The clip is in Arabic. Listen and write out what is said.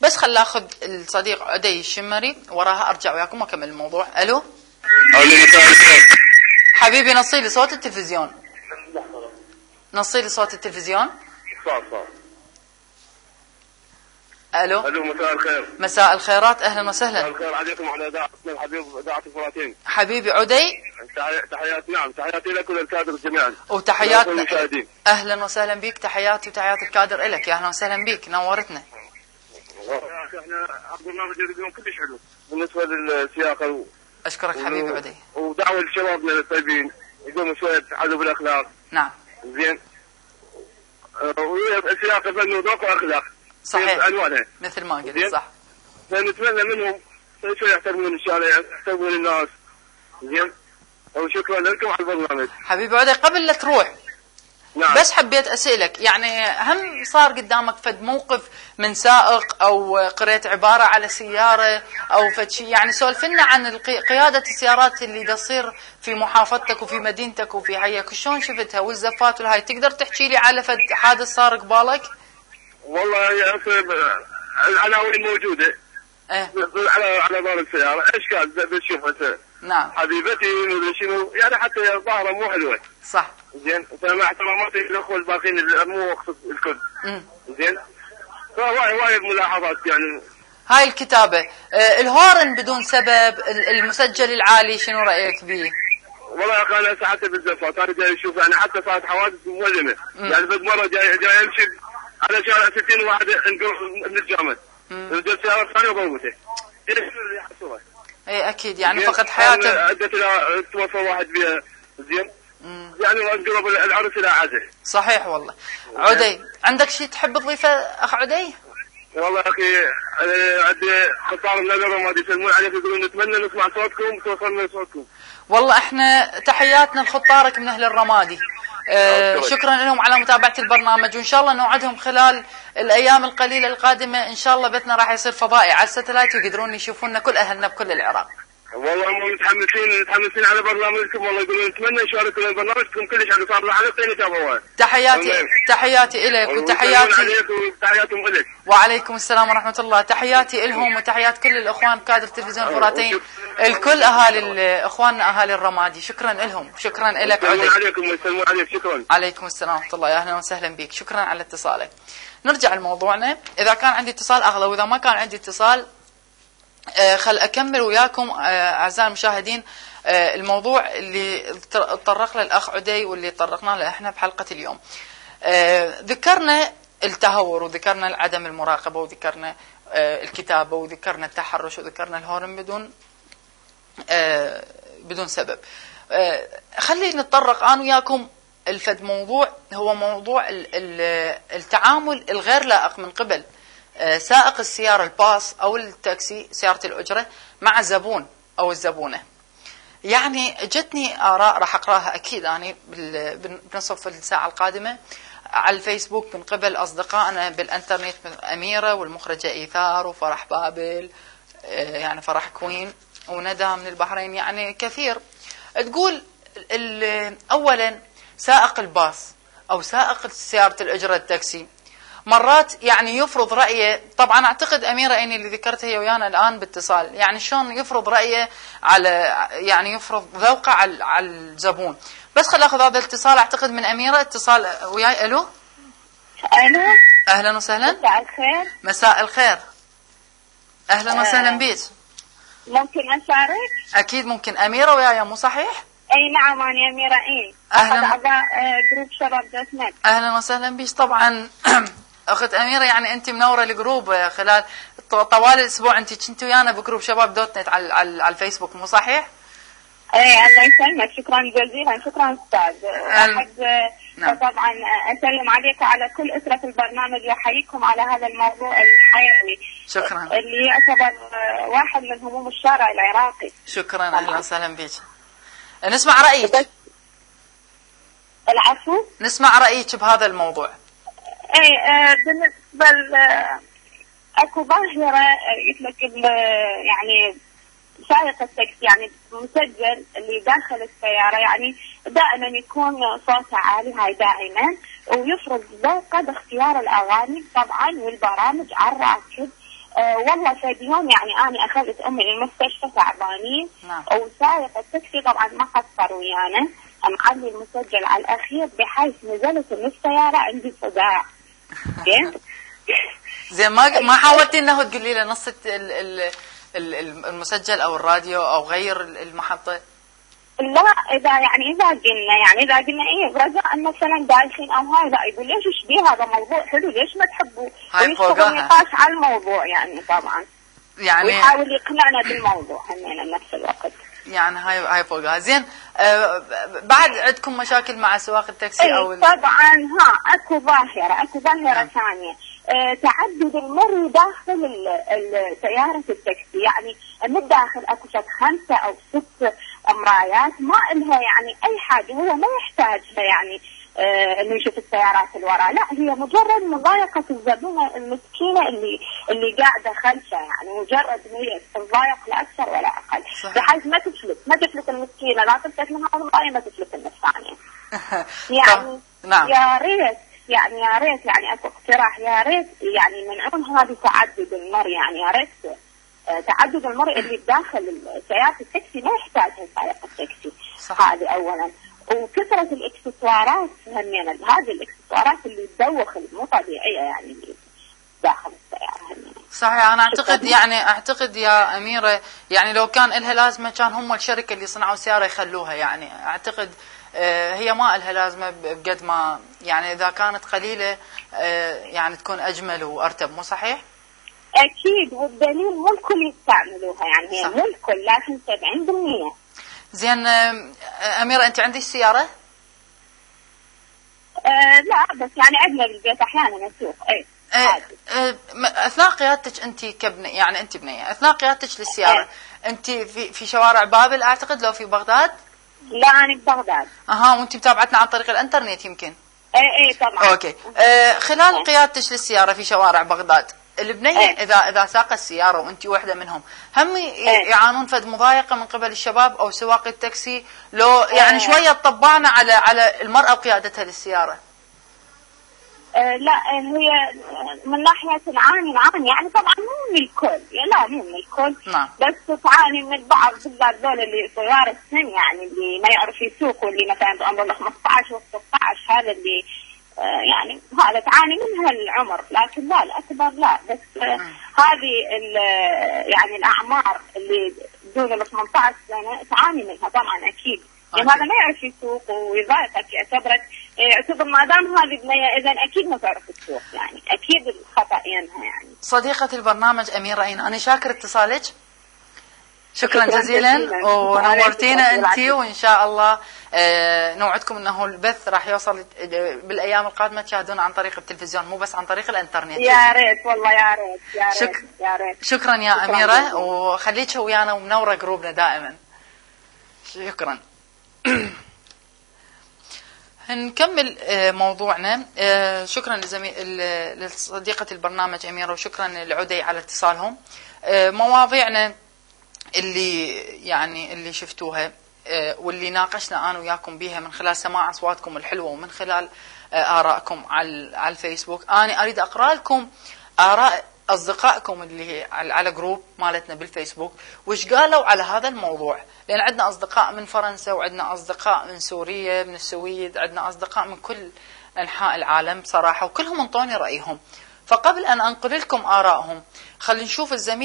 بس خل اخذ الصديق عدي الشمري وراها ارجع وياكم واكمل الموضوع. الو حبيبي، نصي لي صوت التلفزيون. نصي لي صوت التلفزيون. الو مساء الخير. مساء الخيرات، اهلا وسهلا. مساء الخير عليكم وعلى اذاعتنا الحبيب اذاعه الفراتين. حبيبي عدي، تحياتي. نعم، تحياتي لك وللكادر جميعا وتحيات المشاهدين. اهلا وسهلا بك، تحياتي وتحيات الكادر لك، يا اهلا وسهلا بك، نورتنا. احنا البرنامج اليوم كلش حلو بالنسبه للسياقه. اشكرك حبيبي عدي. ودعوه لشبابنا الطيبين يقوموا شويه عدو بالاخلاق. نعم. زين. السياقه فن وذوق واخلاق. صحيح. انواعها. مثل ما قلت صح. فنتمنى منهم شويه يحترمون الشارع، يحترمون الناس. زين. وشكرا لكم على البرنامج. حبيبي عدي، قبل لا تروح نعم. بس حبيت اسالك، يعني هم صار قدامك فد موقف من سائق او قريت عباره على سياره او فد شيء، يعني سولف لنا عن قياده السيارات اللي تصير في محافظتك وفي مدينتك وفي حيك، شلون شفتها والزفات والهاي؟ تقدر تحكي لي على فد حادث صار قبالك؟ والله يا اخي العناوين موجوده. على دار السياره اشكال بتشوف انت. نعم. حبيبتي شنو يعني، حتى ظاهره مو حلوه. صح. زين. فمع احتراماتي للاخوه الباقيين مو اقصد الكل. زين. فوايد ملاحظات يعني. هاي الكتابه، الهورن بدون سبب، المسجل العالي، شنو رايك به؟ والله يا اخي انا هسه حتى بالزفات انا جاي اشوف يعني، حتى صارت حوادث مؤلمه. يعني بد مره جاي امشي على شارع 60 واحد من الجامعه. رجل سياره ثانيه وموته. اي اكيد، يعني فقد حياته. ادت الى توفى واحد بها. زين. يعني وانقلب العرس الى عزه. صحيح والله. عدي، عندك شيء تحب تضيفه اخ عدي؟ والله يا اخي عندي خطار من ما يسلمون عليك، يقولون نتمنى نسمع صوتكم وتوصلنا صوتكم. والله احنا تحياتنا لخطارك من اهل الرمادي. شكرا لهم على متابعه البرنامج، وان شاء الله نوعدهم خلال الايام القليله القادمه ان شاء الله بثنا راح يصير فضائي على الستلايت ويقدرون يشوفونا كل اهلنا بكل العراق. والله هم متحمسين على برنامجكم، والله يقولون نتمنى يشاركوا لنا برنامجكم كلش حلو، صار حلقتين يتابعوها. تحياتي الك وتحياتي وتحياتهم الك. وعليكم السلام ورحمه الله. تحياتي لهم وتحيات كل الاخوان كادر تلفزيون الفراتين، الكل اهالي اخواننا اهالي الرمادي، شكرا لهم، شكرا لك عدي. يسلمون عليكم ويسلمون عليك. شكرا. عليكم السلام ورحمه الله، يا اهلا وسهلا بك، شكرا على اتصالك. نرجع لموضوعنا، اذا كان عندي اتصال اخذه واذا ما كان عندي اتصال خل أكمل وياكم أعزائي المشاهدين الموضوع اللي تطرق له الأخ عدي واللي طرقنا له إحنا بحلقة اليوم. ذكرنا التهور، وذكرنا عدم المراقبة، وذكرنا الكتابة، وذكرنا التحرش، وذكرنا الهورن بدون سبب. خلينا نتطرق أنا وياكم الفد موضوع، هو موضوع التعامل الغير لائق من قبل سائق السيارة الباص أو التاكسي سيارة الأجرة مع زبون أو الزبونة. يعني جتني آراء راح أقراها أكيد أنا بنصف الساعة القادمة على الفيسبوك من قبل أصدقائنا بالإنترنت، أميرة والمخرجة إيثار وفرح بابل، يعني فرح كوين وندى من البحرين، يعني كثير. تقول أولا سائق الباص أو سائق سيارة الأجرة التاكسي مرات يعني يفرض رأيه، طبعا اعتقد أميرة اني اللي ذكرتها هي ويانا الآن باتصال، يعني شلون يفرض رأيه على، يعني يفرض ذوقه على الزبون. بس خل اخذ هذا الاتصال اعتقد من أميرة، اتصال وياي. الو اهلا وسهلا. مساء الخير. مساء الخير، اهلا وسهلا بيك. ممكن اشارك؟ اكيد ممكن. أميرة وياي مو صحيح؟ اي نعم انا أميرة. اي اهلا. اعضاء جروب شباب دوت نت. اهلا وسهلا بيك. طبعا اخت أميرة يعني انت منوره الجروب خلال طوال الاسبوع، انت كنت ويانا بجروب شباب دوت نت على الفيسبوك مو صحيح؟ اي الله يسلمك، شكرا جزيلا. شكرا استاذ. نعم. طبعا اسلم عليك وعلى كل اسره البرنامج واحييكم على هذا الموضوع الحيوي. شكرا. اللي يعتبر واحد من هموم الشارع العراقي. شكرا. اهلا وسهلا بك. نسمع رايك. العفو. نسمع رايك بهذا الموضوع. اي بالنسبه اكو ظاهره قلت لك يعني سائق التاكسي يعني مسجل اللي داخل السياره يعني دائما يكون صوته عالي، هاي دائما، ويفرض ذوقه باختيار الاغاني طبعا والبرامج على الراكب. والله في يوم يعني انا اخذت امي للمستشفى تعبانين، نعم. وسائق التاكسي طبعا ما قصر ويانا، معلي المسجل على الاخير بحيث نزلت من السياره عندي صداع. زين ما حاولتي انه تقولي له نص المسجل او الراديو او غير المحطه؟ لا اذا قلنا ايه برجاء مثلا دايخين او هاي، لا يقول ليش ايش بيه هذا موضوع حلو ليش ما تحبوه، ويشتغل نقاش على الموضوع يعني طبعا، يعني ويحاول يقنعنا بالموضوع همينه بنفس الوقت. يعني هاي فوقها. زين بعد عندكم مشاكل مع سواق التاكسي او طبعا اكو ظاهره ثانيه، تعدد المرء داخل سياره التاكسي، يعني من الداخل اكو 5 أو 6 مرايات ما إلها يعني اي حاجه، هو ما يحتاجها يعني انه يشوف السيارات اللي وراه، لا هي مجرد مضايقه الزبونه المسكينه اللي قاعده خلفه، يعني مجرد ان هي تضايق لا اكثر ولا اقل، بحيث ما تفلت المسكينه، لا تفلت منها المرايه ما تفلت من الثانيه. يعني نعم. يا ريت يعني اكو اقتراح، يا ريت يعني يمنعون هذه تعدد المرء، يعني يا ريت تعدد المرء اللي بداخل سياره التاكسي ما يحتاجها سائق التاكسي. هذه اولا. وكثرة الاكسسوارات همين، هذه الاكسسوارات اللي تدوخ مو طبيعية يعني اللي داخل السيارة همين. صحيح. انا اعتقد يا اميرة يعني لو كان لها لازمة كان هم الشركة اللي صنعوا السيارة يخلوها، يعني اعتقد هي ما لها لازمة بقد ما يعني اذا كانت قليلة يعني تكون اجمل وارتب، مو صحيح؟ اكيد، والدليل مو الكل يستعملوها، يعني هي مو الكل لكن 70%. زين أميرة أنت عندك سيارة؟ لا بس يعني عندنا بالبيت أحيانا نسوق. أثناء قيادتك أنت يعني أنت بنية، أثناء قيادتك للسيارة أنت في شوارع بابل أعتقد لو في بغداد؟ لا أنا ببغداد. وأنت متابعتنا عن طريق الإنترنت يمكن؟ إيه طبعا. أوكي. خلال قيادتك للسيارة في شوارع بغداد البنية إذا ساق السيارة وأنت واحدة منهم هم يعانون فد مضايقة من قبل الشباب أو سواق التاكسي لو يعني شوية طبعنا على المرأة وقيادتها للسيارة؟ لا هي من ناحية نعاني يعني طبعا مو من الكل، لا مو من الكل. نعم. بس تعاني من البعض بالذات ذول اللي صغار السن، يعني اللي ما يعرف يسوق، واللي مثلا بعمره 15 و 16 هذا اللي يعني هذا تعاني من هالعمر، لكن لا الأكبر لا. بس هذه يعني الأعمار اللي دون ال 18 سنة تعاني منها طبعا أكيد، لأن هذا ما يعرف يسوق ويضايقك، يعتبر ما دام هذه بنية إذا أكيد ما تعرف تسوق، يعني أكيد الخطأ ينها. يعني صديقة البرنامج أميرة أين، أنا شاكر اتصالك، شكرا جزيلا ونورتينا انت، وان شاء الله نوعدكم انه البث راح يوصل بالايام القادمه تشاهدونا عن طريق التلفزيون مو بس عن طريق الانترنت. يا ريت والله يا ريت. شكرا يا اميره، وخليك ويانا ومنوره جروبنا دائما. شكرا. نكمل موضوعنا. شكرا لصديقه البرنامج اميره، وشكرا لعدي على اتصالهم. مواضيعنا اللي شفتوها واللي ناقشنا انا وياكم بيها من خلال سماع اصواتكم الحلوه ومن خلال ارائكم على الفيسبوك. انا اريد اقرا لكم اراء اصدقائكم اللي على جروب مالتنا بالفيسبوك وش قالوا على هذا الموضوع، لان عندنا اصدقاء من فرنسا وعندنا اصدقاء من سوريا من السويد، عندنا اصدقاء من كل انحاء العالم صراحه، وكلهم انطوني رايهم. فقبل ان انقل لكم ارائهم خلينا نشوف الزميل